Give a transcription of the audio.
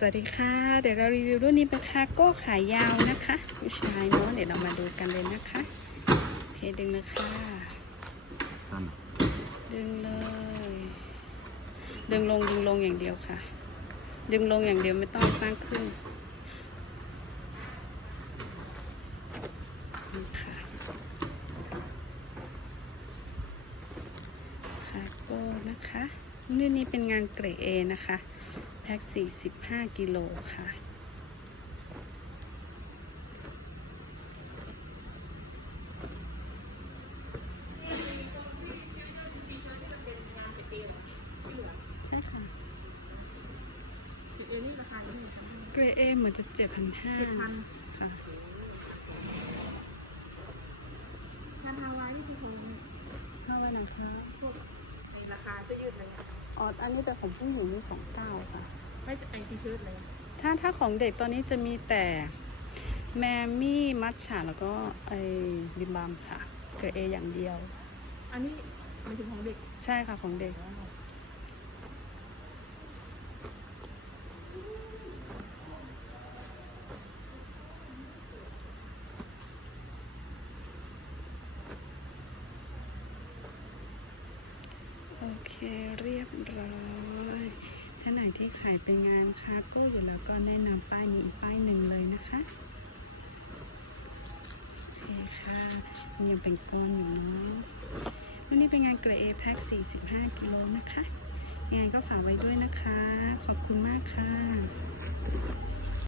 สวัสดีค่ะ เดี๋ยวเรารีวิวรุ่นนี้เป็นคาร์โก้ขายยาวนะคะผู้ชายเนาะเดี๋ยวเรามาดูกันเลยนะคะโอเคดึงเลยค่ะสั้นดึงเลย ดึงลงดึงลงอย่างเดียวค่ะ ดึงลงอย่างเดียวไม่ต้องสร้างขึ้นนี่ค่ะคาร์โก้นะคะรุ่นนี้เป็นงานเกรดเอนะคะ แพ็ค45 กิโลค่ะ ใช่ค่ะเออนี่ราคาอยู่ที่ไหนคะเกรดเอเหมือนจะเจ็ดพันห้าเจ็ดพันค่ะพันฮาวายนี่คือของ เข้าไว้นะคะพวกในราคาเสื้อยืดเลยอะ อ๋อ อันนี้แต่ของผู้หญิงนี่สองเก้าค่ะ ไม่ใช่ไอทีเชิ้ตเลยอะถ้าถ้าของเด็กตอนนี้จะมีแต่แมมี่มัทฉะแล้วก็ไอ้บิมบัมค่ะ เกรดเออย่างเดียว อันนี้มันถึงของเด็ก ใช่ค่ะของเด็ก เคเรียบร้อยถ้าไหนที่ขายเป็นงานคาโก้อยู่แล้วก็แนะนำป้ายนี้อีกป้ายหนึ่งเลยนะคะโอเคค่ะยังเป็นก้อนอยู่เนาะวันนี้เป็นงานเกรด A แพ็ค45 กิโลนะคะยังไงก็ฝากไว้ด้วยนะคะ ขอบคุณมากค่ะ